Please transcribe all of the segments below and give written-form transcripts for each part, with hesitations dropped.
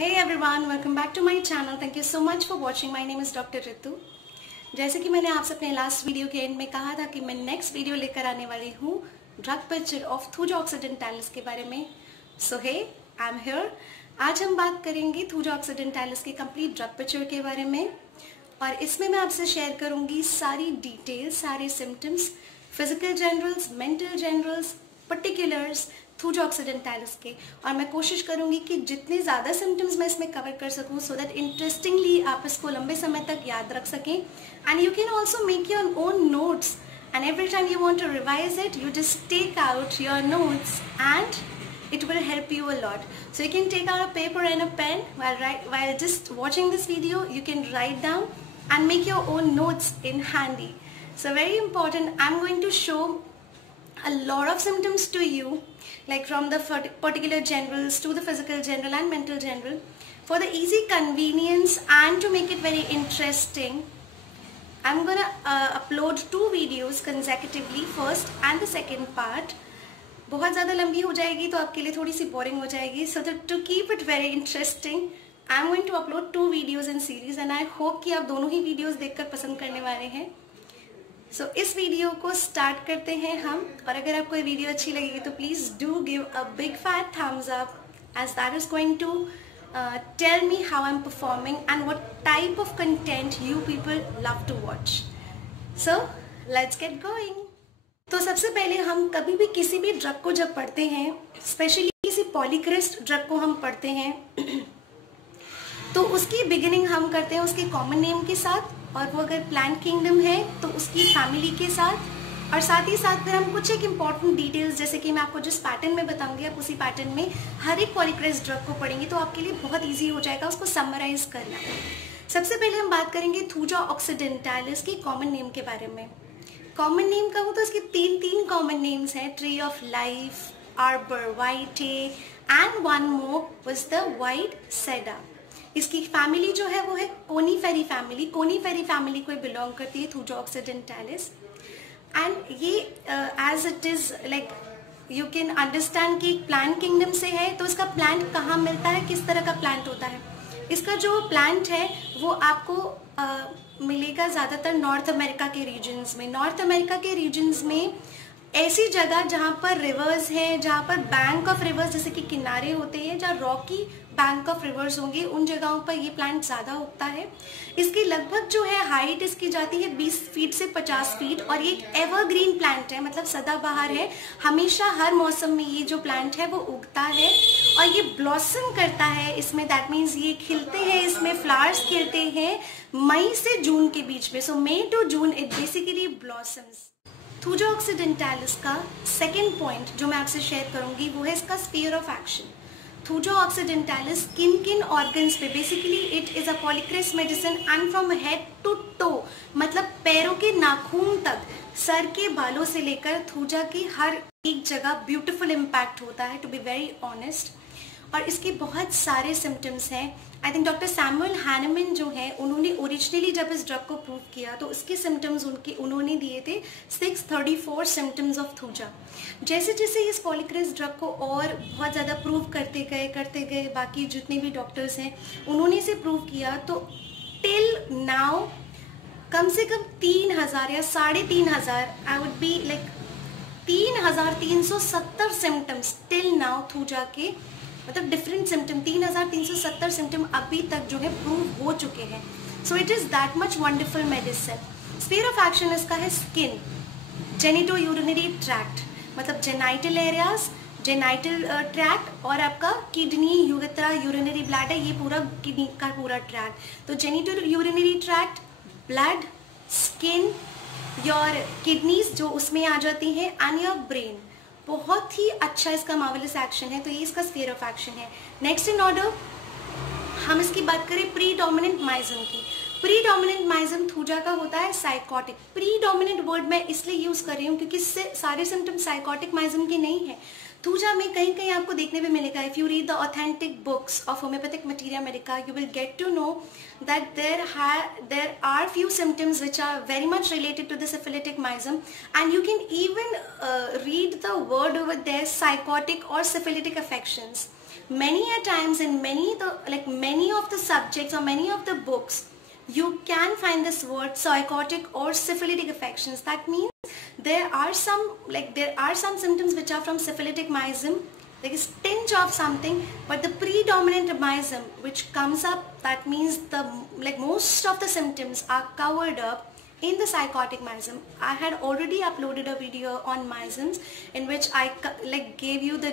Hey everyone, welcome back to my channel. Thank you so much for watching. My name is Dr. Ritu. जैसे कि मैंने आपसे अपने last video के and में कहा था कि मैं नेक्स्ट वीडियो लेकर आने वाली हूँ drug picture of thuja occidentalis के बारे में. सो हे, आई एम हियर. आज हम बात करेंगे थूजा ऑक्सीडेंटालिस के कंप्लीट ड्रग पिक्चर के बारे में और इसमें मैं आपसे शेयर करूँगी सारी डिटेल्स, सारे symptoms, physical generals, mental generals, particulars Thuja occidentalis के. और मैं कोशिश करूंगी कि जितने ज़्यादा सिम्टम्स मैं इसमें कवर कर सकूं सो दैट इंटरेस्टिंगली आप इसको लंबे समय तक याद रख सकें. And you can also make your own notes and every time you want to revise it you just take out your notes and it will help you a lot. So you can take out a paper and a pen while just watching this video. You can write down and make your own notes in handy. So very important, I'm going to show a lot of symptoms to you, like from the particular generals to the physical general and mental general, for the easy convenience and to make it very interesting. I'm gonna upload 2 videos consecutively, first and the second part. बहुत ज़्यादा लंबी हो जाएगी तो आपके लिए थोड़ी सी boring हो जाएगी. So to keep it very interesting I am going to upload 2 videos in series and I hope कि आप दोनों ही वीडियोज़ देखकर पसंद करने वाले हैं. सो इस वीडियो को स्टार्ट करते हैं हम. और अगर आपको ये वीडियो अच्छी लगेगी तो please do give a big fat thumbs up as that is going to tell me how I am performing and what type of content you people love to watch. So let's get going. तो सबसे पहले हम कभी भी किसी भी drug को जब पढ़ते हैं, स्पेशली किसी पॉलीक्रिस्ट ड्रग को हम पढ़ते हैं तो उसकी बिगिनिंग हम करते हैं उसके कॉमन नेम के साथ, और वो अगर प्लांट किंगडम है तो उसकी फैमिली के साथ, और साथ ही साथ फिर हम कुछ एक इम्पॉर्टेंट डिटेल्स जैसे कि मैं आपको जिस पैटर्न में बताऊंगी आप उसी पैटर्न में हर एक पॉलीक्रिस्ट ड्रग को पढ़ेंगे तो आपके लिए बहुत ईजी हो जाएगा उसको समराइज करना. सबसे पहले हम बात करेंगे थूजा ऑक्सीडेंटालिस की कॉमन नेम के बारे में. कॉमन नेम कहूँ तो इसके तीन कॉमन नेम्स हैं, tree of life, arbor vitae and one more was the white cedar. इसकी फैमिली जो है वो है कोनीफेरी फैमिली. कोनीफेरी फैमिली को बिलोंग करती है थूजा ऑक्सीडेंटालिस. एंड ये as it is like you can understand कि प्लांट किंगडम से है तो इसका प्लांट कहाँ मिलता है, किस तरह का प्लांट होता है. इसका जो प्लांट है वो आपको मिलेगा ज़्यादातर नॉर्थ अमेरिका के रीजन्स में. नॉर्थ अमेरिका के रीजन्स में ऐसी जगह जहाँ पर रिवर्स हैं, जहाँ पर बैंक ऑफ रिवर्स जैसे कि किनारे होते हैं, जहाँ रॉकी बैंक ऑफ रिवर्स होंगे, उन जगहों पर ये प्लांट ज़्यादा उगता है. इसकी लगभग जो है हाइट इसकी जाती है 20 फीट से 50 फीट और ये एक एवरग्रीन प्लांट है, मतलब सदाबहार है. हमेशा हर मौसम में ये जो प्लांट है वो उगता है और ये ब्लॉसम करता है. इसमें दैट मीन्स ये खिलते हैं, इसमें फ्लावर्स खिलते हैं मई से जून के बीच में. So May to June it basically blossoms. Thuja occidentalis का सेकेंड पॉइंट जो मैं आपसे शेयर करूंगी वो है इसका sphere of action. Thuja occidentalis किन ऑर्गन्स पे, basically it is a polychrest medicine and from head to toe, मतलब पैरों के नाखून तक, सर के बालों से लेकर थूजा की हर एक जगह ब्यूटीफुल इम्पैक्ट होता है, टू बी वेरी ऑनेस्ट. और इसके बहुत सारे सिम्टम्स हैं. I think doctor Samuel Hahnemann जो है उन्होंने ओरिजिनली जब इस ड्रग को प्रूव किया तो उसके सिम्टम्स उन्होंने दिए थे 634 सिम्टम्स ऑफ थूजा. जैसे जैसे इस पॉलीक्रिस्ट ड्रग को और बहुत ज़्यादा प्रूव करते गए बाकी जितने भी डॉक्टर्स हैं उन्होंने इसे प्रूव किया तो टिल नाउ कम से कम 3000 या 3500 I would be like 3370 symptoms till now thuja के, मतलब डिफरेंट सिम्टम 3370 सिम्टम अभी तक जो है प्रूव हो चुके हैं. So it is that much wonderful medicine. Sphere of action इसका है स्किन, जेनिटो यूरिनरी ट्रैक्ट, मतलब जेनाइटल एरियाज, जेनाइटल ट्रैक्ट और आपका किडनी, यूरेथ्रा, यूरिनरी ब्लैडर, ये पूरा किडनी का पूरा ट्रैक्ट. तो genital urinary tract, blood, skin, your kidneys जो उसमें आ जाती हैं एंड योर ब्रेन. बहुत ही अच्छा इसका मार्वेलस एक्शन है. तो ये इसका स्फीयर ऑफ एक्शन है. नेक्स्ट इन ऑर्डर हम इसकी बात करें प्रीडोमिनेंट माइजम की. प्रीडोमिनेंट माइजम थूजा का होता है साइकोटिक. प्रीडोमिनेंट वर्ड मैं इसलिए यूज कर रही हूँ क्योंकि सारे सिम्टम साइकोटिक माइजम के नहीं है. थूजा में कहीं कहीं आपको देखने में मिलेगा, if you read the authentic books of homeopathic materia medica you will get to know that there are few symptoms which are very much related to the syphilitic miasm, and you can even read the word over there, psychotic or syphilitic affections. many a times in many of the subjects or many of the books, you can find this word psychotic or syphilitic affections. That means there are some symptoms which are from syphilitic miasm. There is tinge of something, but the predominant miasm which comes up, that means most of the symptoms are covered up in the psychotic miasm. I had already uploaded a video on miasms in which I gave you the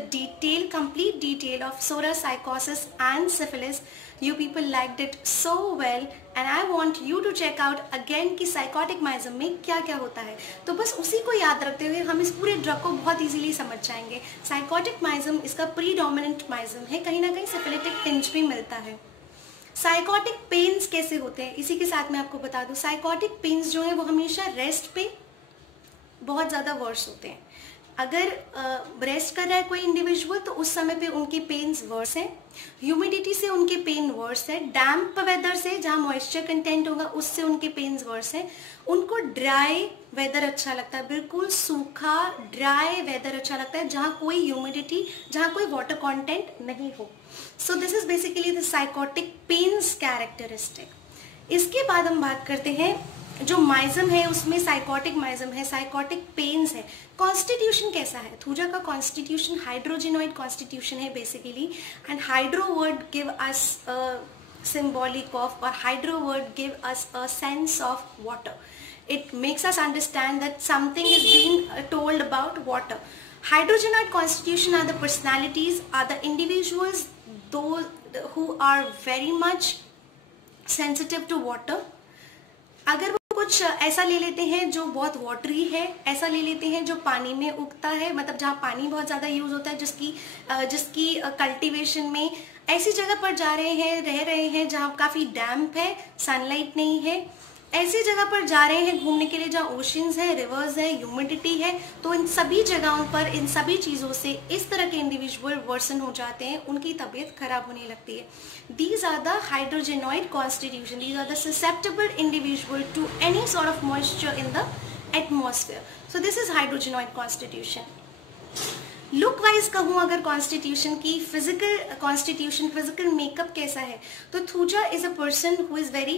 complete detail of psoriasis, psychosis and syphilis. You people liked it so well and I want you to check out again कि psychotic miasm में क्या क्या होता है. तो बस उसी को याद रखते हुए हम इस पूरे ड्रग को बहुत इजीली समझ जाएंगे. Psychotic miasm इसका प्रीडोमिनेंट miasm है, कहीं ना कहीं syphilitic tinge भी मिलता है. साइकोटिक पेन्स कैसे होते हैं इसी के साथ मैं आपको बता दूं. साइकोटिक पेन्स जो है वो हमेशा रेस्ट पे बहुत ज़्यादा वर्स होते हैं. अगर रेस्ट कर रहा है कोई इंडिविजुअल तो उस समय पे उनके पेन्स वर्स है. ह्यूमिडिटी से उनके पेन वर्स है. डैम्प वेदर से जहाँ मॉइस्चर कंटेंट होगा उससे उनके पेन्स वर्स है. उनको ड्राई वेदर अच्छा लगता है, बिल्कुल सूखा ड्राई वेदर अच्छा लगता है जहाँ कोई ह्यूमिडिटी, जहाँ कोई वाटर कंटेंट नहीं हो. So this is basically the psychotic pains characteristic. इसके बाद हम बात करते हैं जो माइजम है उसमें साइकोटिक माइजम है, साइकोटिक पेन्स है. कॉन्स्टिट्यूशन कैसा है? थूजा का कॉन्स्टिट्यूशन हाइड्रोजिनोइड कॉन्स्टिट्यूशन है basically. And hydro word give us symbolic of, or hydro word give us a sense of water. It makes us understand that something is being told about water. Hydrogenoid constitution are the personalities, are the individuals, those who are very much sensitive to water. अगर वो कुछ ऐसा ले लेते हैं जो बहुत watery है, ऐसा ले लेते हैं जो पानी में उगता है, मतलब जहाँ पानी बहुत ज़्यादा यूज़ होता है, जिसकी कल्टीवेशन में, ऐसी जगह पर जा रहे हैं, रह रहे हैं जहाँ काफ़ी डैम्प है, सनलाइट नहीं है, ऐसी जगह पर जा रहे हैं घूमने के लिए जहाँ ओशंस है, रिवर्स है, ह्यूमिडिटी है, तो इन सभी जगहों पर इन सभी चीज़ों से इस तरह के इंडिविजुअल वर्सन हो जाते हैं, उनकी तबीयत खराब होने लगती है. These are the hydrogenoid constitution. These are the susceptible individual to any sort of moisture in the atmosphere. So this is hydrogenoid constitution. Look wise कहूँ अगर कॉन्स्टिट्यूशन की, फिजिकल कॉन्स्टिट्यूशन, फिजिकल मेकअप कैसा है, तो Thuja is a person who is very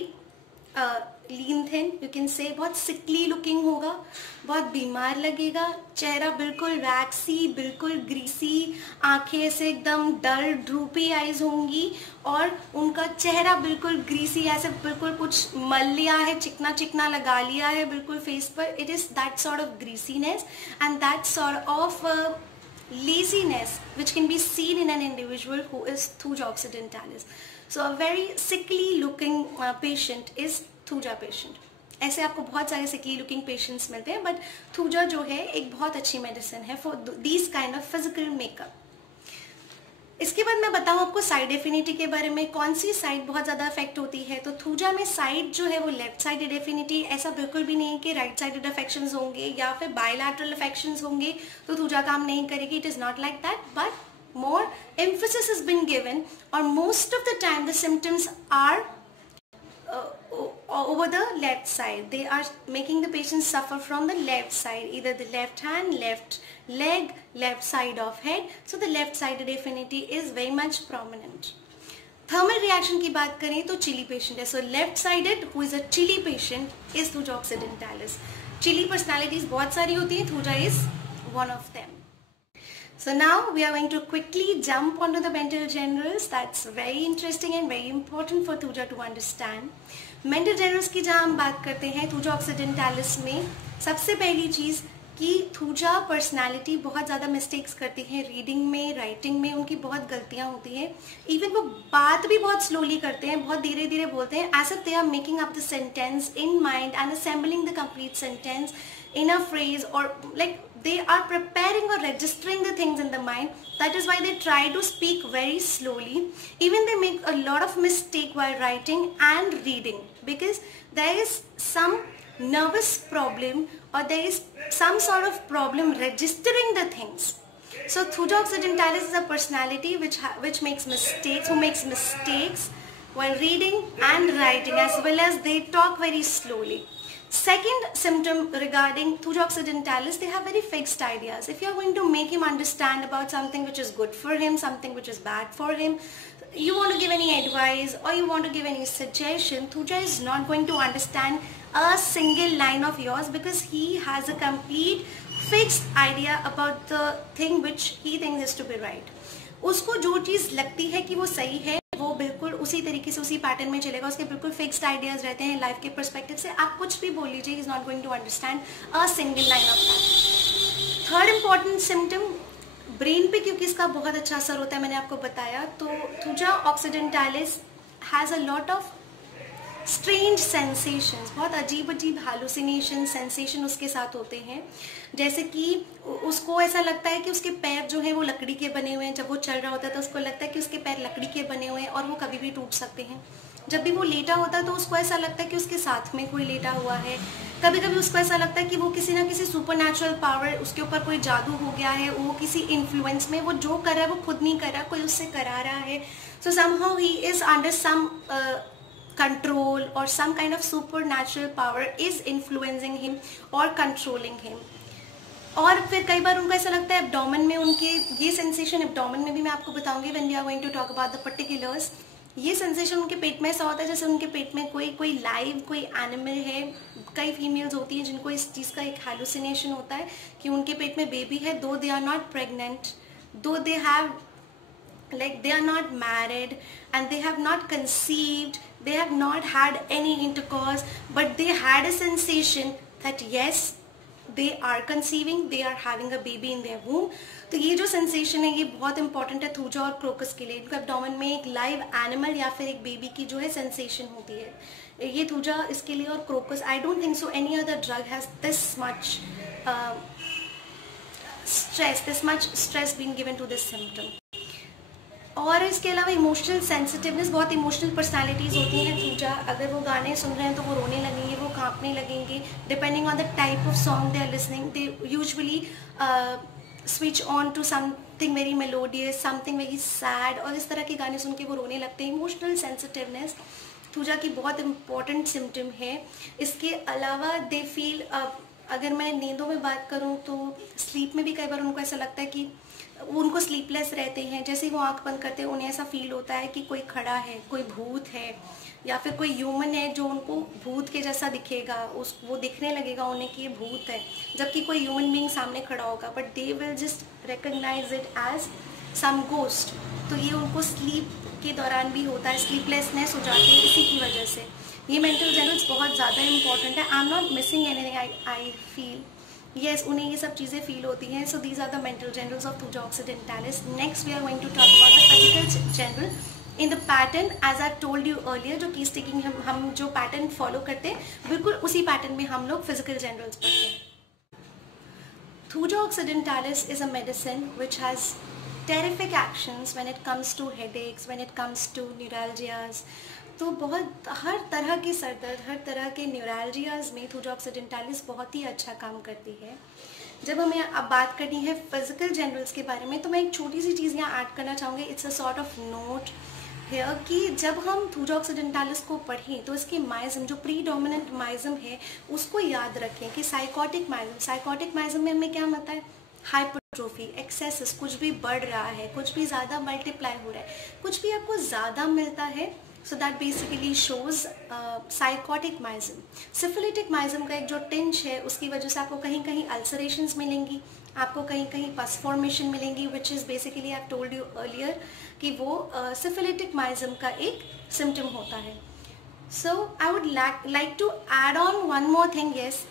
lean thin, you can say, बहुत सिकली looking होगा, बहुत बीमार लगेगा, चेहरा बिल्कुल वैक्सी, बिल्कुल ग्रीसी, आंखें ऐसे एकदम डल ड्रूपी आईज होंगी और उनका चेहरा बिल्कुल ग्रीसी, ऐसे बिल्कुल कुछ मल लिया है, चिकना चिकना लगा लिया है बिल्कुल फेस पर. It is that sort of greasiness and that sort of laziness which can be seen in an individual who is thuja occidentalis. So a very sickly looking patient is thuja patient. ऐसे आपको बहुत सारे sickly looking patients मिलते हैं, but thuja जो है एक बहुत अच्छी medicine है for these kind of physical makeup. इसके बाद मैं बताऊँ आपको साइड एफिनिटी के बारे में, कौन सी साइड बहुत ज़्यादा अफेक्ट होती है. तो थूजा में साइड जो है वो लेफ्ट साइडेड एफिनिटी, ऐसा बिल्कुल भी नहीं कि राइट साइडेड अफेक्शंस होंगे या फिर बायलैटरल अफेक्शंस होंगे तो थूजा काम नहीं करेगी. It is not like that, but more emphasis is been given और most of the time the symptoms are over the left side. They are making the patient suffer from the left side, either the left hand, left leg, left side of head. So the left sided affinity is very much prominent. Thermal reaction की बात करें तो chilly patient है. So left sided who is a chilly patient is thuja occidentalis. Chilly personalities बहुत सारी होती हैं, thuja is one of them. So now we are going to quickly jump onto the mental generals. That's very interesting and very important for thuja to understand. Mental generals की जहाँ हम बात करते हैं thuja occidentalis में, सबसे पहली चीज़ कि थूजा पर्सनालिटी बहुत ज़्यादा मिस्टेक्स करती हैं रीडिंग में, राइटिंग में, उनकी बहुत गलतियाँ होती हैं. इवन वो बात भी बहुत स्लोली करते हैं, बहुत धीरे धीरे बोलते हैं, as if they are making up the sentence in mind and assembling the complete sentence in a phrase, or like they are preparing or registering the things in the mind. That is why they try to speak very slowly. Even they make a lot of mistake while writing and reading because there is some nervous problem or there is some sort of problem registering the things. So thuja occidentalis is a personality which makes mistakes, who makes mistakes while reading and writing, as well as they talk very slowly. Second symptom regarding Thuja occidentalis, they have very fixed ideas. If you are going to make him understand about something which is good for him, something which is bad for him, you want to give any advice or you want to give any suggestion, Thuja is not going to understand a single line of yours because he has a complete fixed idea about the thing which he thinks is to be right. उसको जो चीज़ लगती है कि वो सही है वो बिल्कुल उसी तरीके से उसी पैटर्न में चलेगा. उसके बिल्कुल फिक्स्ड आइडियाज रहते हैं लाइफ के पर्सपेक्टिव से. आप कुछ भी बोल लीजिए, he is not going to understand a single line of that. Third important symptom brain पे, क्योंकि इसका बहुत अच्छा असर होता है, मैंने आपको बताया. तो Thuja occidentalis has a lot of strange sensations, बहुत अजीब अजीब हालुसिनेशन सेंसेशन उसके साथ होते हैं. जैसे कि उसको ऐसा लगता है कि उसके पैर जो हैं वो लकड़ी के बने हुए हैं. जब वो चल रहा होता है तो उसको लगता है कि उसके पैर लकड़ी के बने हुए हैं और वो कभी भी टूट सकते हैं. जब भी वो लेटा होता है तो उसको ऐसा लगता है कि उसके साथ में कोई लेटा हुआ है. कभी कभी उसको ऐसा लगता है कि वो किसी ना किसी सुपरनैचुरल पावर, उसके ऊपर कोई जादू हो गया है, वो किसी इन्फ्लुएंस में, वो जो कर रहा है वो खुद नहीं कर रहा, कोई उससे करा रहा है. So somehow he is under some control or some kind of supernatural power is influencing him or controlling him. और फिर कई बार उनको ऐसा लगता है एब्डोमेन में, उनके ये सेंसेशन एब्डोमेन में भी मैं आपको बताऊंगी when we are going to talk about the particulars. ये सेंसेशन उनके पेट में ऐसा होता है जैसे उनके पेट में कोई लाइव कोई एनिमल है. कई फीमेल्स होती हैं जिनको इस चीज़ का एक हेलुसिनेशन होता है कि उनके पेट में बेबी है, दो दे आर नॉट प्रेग्नेंट, दो they have like they are not married and they have not conceived, they have not had any intercourse, but they had a sensation that yes they are conceiving, they are having a baby in their womb. तो ये जो sensation है ये बहुत important है Thuja और crocus के लिए. इनका एब्डोमेन में एक लाइव एनिमल या फिर एक बेबी की जो है सेंसेशन होती है. ये Thuja इसके लिए और crocus. I don't think so any other drug has this much stress being given to this symptom. और इसके अलावा इमोशनल सेंसिटिवनेस, बहुत इमोशनल पर्सनालिटीज़ होती हैं Thuja. अगर वो गाने सुन रहे हैं तो वो रोने लगेंगे, वो कांपने लगेंगे. Depending on the type of song they are listening, they usually switch on to something very melodious, something very sad, और इस तरह के गाने सुन के वो रोने लगते हैं. इमोशनल सेंसिटिवनेस Thuja की बहुत इंपॉर्टेंट सिम्टम है. इसके अलावा दे फील, अगर मैं नींदों में बात करूँ तो स्लीप में भी कई बार उनको ऐसा लगता है कि उनको स्लीपलेस रहते हैं. जैसे ही वो आंख बंद करते हैं उन्हें ऐसा फील होता है कि कोई खड़ा है, कोई भूत है या फिर कोई ह्यूमन है जो उनको भूत के जैसा दिखेगा. वो दिखने लगेगा उन्हें कि ये भूत है, जबकि कोई ह्यूमन बीइंग सामने खड़ा होगा, but they will just recognise it as some ghost. तो ये उनको स्लीप के दौरान भी होता है, स्लीपलेसनेस हो जाती है इसी की वजह से. ये मेंटल जनरल्स बहुत ज़्यादा इंपॉर्टेंट है. I am not missing anything, I feel yes, उन्हें ये सब चीज़ें फील होती हैं. So these are the mental generals of Thuja occidentalis. Next we are going to talk about the physical general in the pattern as I told you earlier. जो की sticking हम जो पैटर्न फॉलो करते हैं बिल्कुल उसी पैटर्न में हम लोग फिजिकल जनरल्स पढ़ते हैं. Thuja occidentalis is a medicine which has terrific actions when it comes to headaches, when it comes to neuralgias. तो बहुत हर तरह के सरदर्द, हर तरह के न्यूरैल्जियाज में Thuja occidentalis बहुत ही अच्छा काम करती है. जब हमें अब बात करनी है फिजिकल जनरल्स के बारे में तो मैं एक छोटी सी चीज़ यहाँ ऐड करना चाहूँगी. It's a sort of note here कि जब हम Thuja occidentalis को पढ़ें तो इसके माइज्म, जो प्रीडोमिनेंट माइज्म है उसको याद रखें कि साइकोटिक माइज्म में हमें क्या आता है, हाइपरट्रोफी, एक्सेसिस, कुछ भी बढ़ रहा है, कुछ भी ज़्यादा मल्टीप्लाई हो रहा है, कुछ भी आपको ज़्यादा मिलता है. So that basically shows psychotic miasm. Syphilitic miasm का एक जो टिंच है उसकी वजह से आपको कहीं कहीं अल्सरेशंस मिलेंगी, आपको कहीं कहीं पस फॉर्मेशन मिलेंगी, which is basically I've told you earlier कि वो syphilitic miasm का एक symptom होता है. So I would like to add on one more thing. Yes,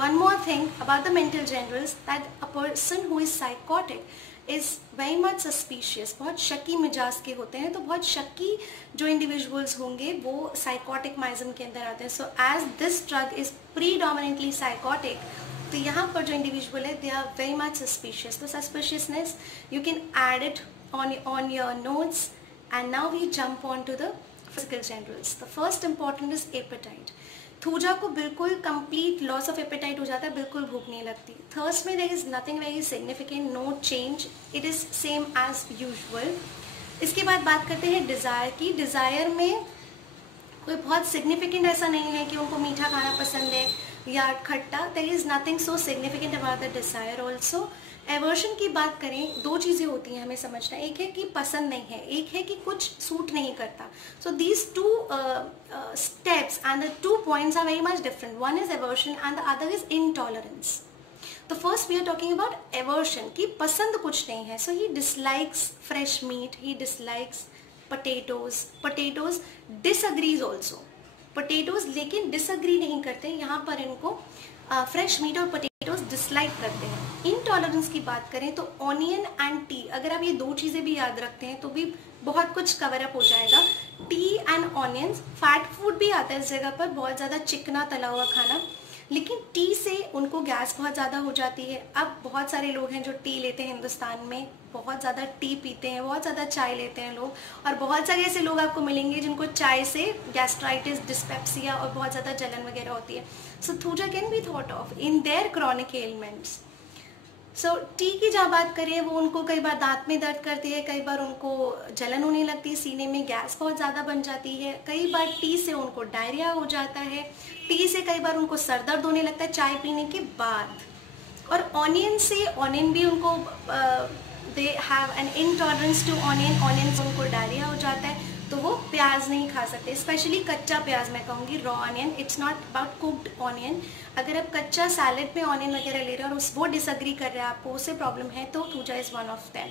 one more thing about the mental generals, that a person who is psychotic is very much suspicious. बहुत शक्की मिजाज के होते हैं. तो बहुत शक्की जो इंडिविजुअल्स होंगे वो साइकोटिक माइज्म के अंदर आते हैं. So as this drug is predominantly psychotic, तो यहाँ पर जो इंडिविजुअल है they are very much suspicious. तो suspiciousness you can add it on your notes. And now we jump on to the physical generals. The first important is appetite. Thuja को बिल्कुल complete loss of appetite हो जाता है, बिल्कुल भूख नहीं लगती. थर्स्ट में there is nothing very significant, no change, it is same as usual. इसके बाद बात करते हैं डिज़ायर की. डिज़ायर में कोई बहुत सिग्निफिकेंट ऐसा नहीं है कि उनको मीठा खाना पसंद है, या खट्टा, there is nothing so significant about the desire also. Aversion की बात करें, दो चीजें होती हैं हमें समझना, एक है कि पसंद नहीं है, एक है कि कुछ सूट नहीं करता। So these two steps and the 2 points are very much different. One is aversion and the other is intolerance. तो first we are talking about aversion, की पसंद कुछ नहीं है। So he dislikes fresh meat, he dislikes potatoes, disagrees also potatoes, लेकिन disagree नहीं करते, यहाँ पर इनको फ्रेश मीट और पोटैटोज डिसलाइक करते हैं। इनटॉलरेंस की बात करें तो ऑनियन एंड टी, अगर आप ये दो चीजें भी याद रखते हैं तो भी बहुत कुछ कवर अप हो जाएगा। T and onions, fat food भी आता है इस जगह पर, बहुत ज्यादा चिकना तला हुआ खाना, लेकिन टी से उनको गैस बहुत ज़्यादा हो जाती है। अब बहुत सारे लोग हैं जो टी लेते हैं, हिंदुस्तान में बहुत ज़्यादा टी पीते हैं, बहुत ज़्यादा चाय लेते हैं लोग, और बहुत सारे ऐसे लोग आपको मिलेंगे जिनको चाय से गैस्ट्राइटिस, डिस्पेप्सिया और बहुत ज़्यादा जलन वगैरह होती है। So Thuja can be thought of in their chronic elements. So T की जहाँ बात करें, वो उनको कई बार दांत में दर्द करती है, कई बार उनको जलन होने लगती है, सीने में गैस बहुत ज़्यादा बन जाती है, कई बार टी से उनको डायरिया हो जाता है, टी से कई बार उनको सर दर्द होने लगता है चाय पीने के बाद। और ऑनियन से, ऑनियन भी उनको they have an intolerance to onion, onion से उनको डायरिया हो जाता है, तो वो प्याज नहीं खा सकते, स्पेशली कच्चा प्याज मैं कहूँगी, raw onion, it's not about cooked onion. अगर आप कच्चा सैलेड में ऑनियन वगैरह ले रहे हैं और वो डिसअग्री कर रहे हैं, आपको उससे प्रॉब्लम है, तो Thuja is one of them.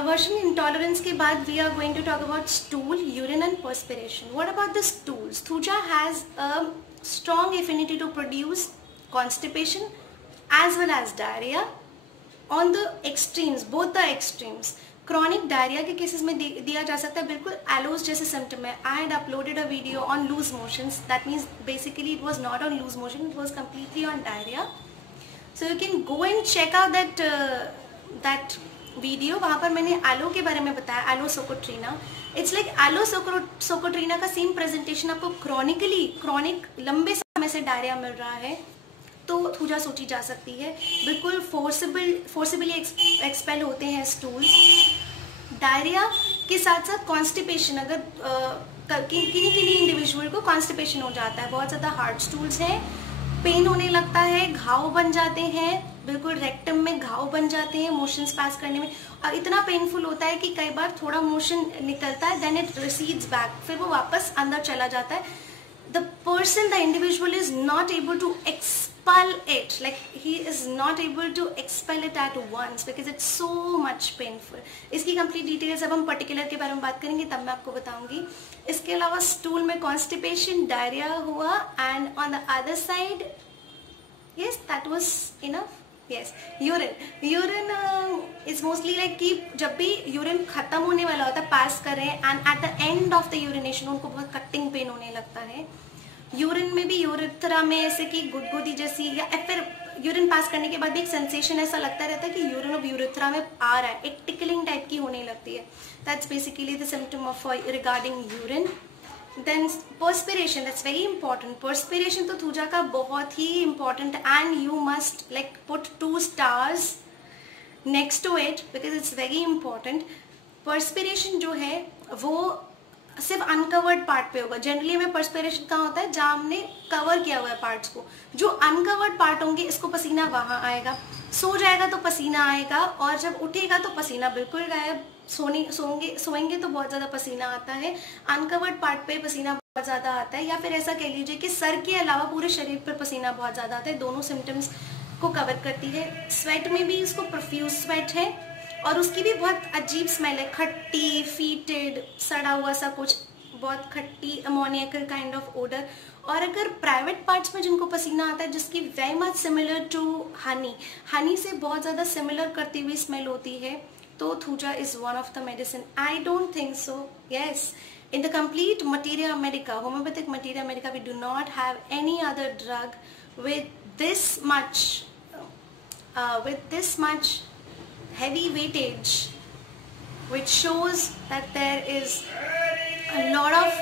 Aversion intolerance के बाद we are going to talk about stool, urine and perspiration. What about the stools? Thuja has a strong affinity to produce constipation as well as diarrhea on the extremes, both the extremes. Chronic diarrhea के cases में दिया जा सकता है, बिल्कुल एलोस जैसे symptom है। I had uploaded a video on loose motions, that means basically it was not on loose motion, it was completely on diarrhea. So you can go and check out that video, वहाँ पर मैंने yellow के बारे में बताया, yellow सोकोट्रीना। It's like yellow सोकोट्रीना का same presentation आपको chronic लंबे समय से डायरिया मिल रहा है, तो थूजा सोची जा सकती है। बिल्कुल फोर्सिबली एक्सपेल होते हैं स्टूल्स। डायरिया के साथ साथ कॉन्स्टिपेशन, अगर किन्हीं इंडिविजुअल को कॉन्स्टिपेशन हो जाता है, बहुत ज़्यादा हार्ड स्टूल्स हैं, पेन होने लगता है, घाव बन जाते हैं, बिल्कुल रेक्टम में घाव बन जाते हैं मोशंस पास करने में, और इतना पेनफुल होता है कि कई बार थोड़ा मोशन निकलता है, देन इट रिसीड्स बैक, फिर वो वापस अंदर चला जाता है। the individual is not able to expel it, like he is not able to expel it at once because it's so much painful. इसकी कंप्लीट डिटेल्स जब हम पर्टिकुलर के बारे में बात करेंगे तब मैं आपको बताऊंगी। इसके अलावा स्टूल में कॉन्स्टिपेशन, डायरिया हुआ, and on the other side, yes, that was enough. Yes, urine is mostly like कि जब भी यूरिन खत्म होने वाला होता है, पास कर रहे हैं, and at the end of the urination उनको बहुत कटिंग पेन होने लगता है। यूरिन में भी यूरेथ्रा में ऐसे कि गुदगुदी जैसी, या फिर यूरिन पास करने के बाद भी एक सेंसेशन ऐसा लगता रहता है कि यूरिन अब यूरेथ्रा में आ रहा है, एक टिकलिंग टाइप की होने लगती है। That's basically the symptom of regarding urine. Then perspiration, that's very important. Perspiration तो थूजा का बहुत ही important, and you must like put 2 stars next to it because it's very important. Perspiration जो है वो सिर्फ अनकवर्ड पार्ट पे होगा। Generally में पर्सपिरेशन कहाँ होता है, जहाँ हमने कवर किया हुआ है पार्ट्स को। जो अनकवर्ड पार्ट होंगे इसको पसीना वहाँ आएगा, सो जाएगा तो पसीना आएगा, और जब उठेगा तो पसीना बिल्कुल गायब। सोएंगे तो बहुत ज़्यादा पसीना आता है, अनकवर्ड पार्ट पे पसीना बहुत ज़्यादा आता है, या फिर ऐसा कह लीजिए कि सर के अलावा पूरे शरीर पर पसीना बहुत ज़्यादा आता है। दोनों सिम्टम्स को कवर करती है। स्वेट में भी इसको प्रोफ्यूज स्वेट है, और उसकी भी बहुत अजीब स्मेल है, खट्टी, फीटेड, सड़ा हुआ सा कुछ, बहुत खट्टी अमोनियकल काइंड ऑफ ओडर। और अगर प्राइवेट पार्ट्स में जिनको पसीना आता है, जिसकी very much similar to honey से बहुत ज़्यादा सिमिलर करती हुई स्मेल होती है, तो Thuja is one of the medicine. I don't think so, yes, in the complete materia medica, homeopathic materia medica, we do not have any other drug with this much heavy weightage, which shows that there is a lot of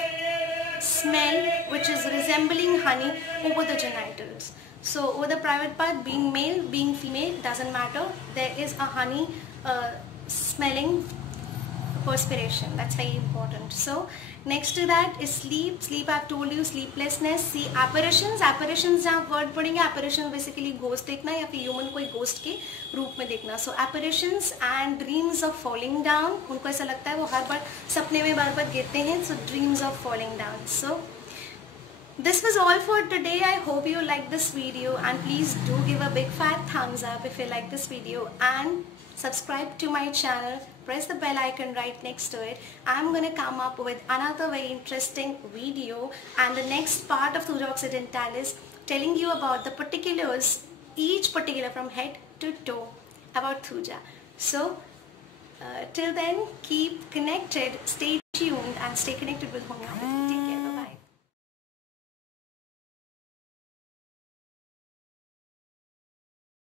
smell which is resembling honey over the genitals. So over the private part, being male, being female, doesn't matter, there is a honey smelling perspiration. That's very important. So Next to that is sleep. Sleep I've told you, sleeplessness. See apparitions. Apparitions जहाँ word पढ़ेंगे, apparition basically ghost देखना या फिर human कोई ghost के रूप में देखना. So apparitions and dreams of falling down. उनको ऐसा लगता है वो हर बार सपने में बार बार गिरते हैं. So dreams of falling down. So this was all for today. I hope you liked this video, and please do give a big fat thumbs up if you like this video, and subscribe to my channel. Press the bell icon right next to it. I'm gonna come up with another very interesting video, and the next part of Thuja Occidentalis telling you about the particulars, each particular from head to toe about Thuja. So till then, keep connected, stay tuned, and stay connected with homeopathy. Take care.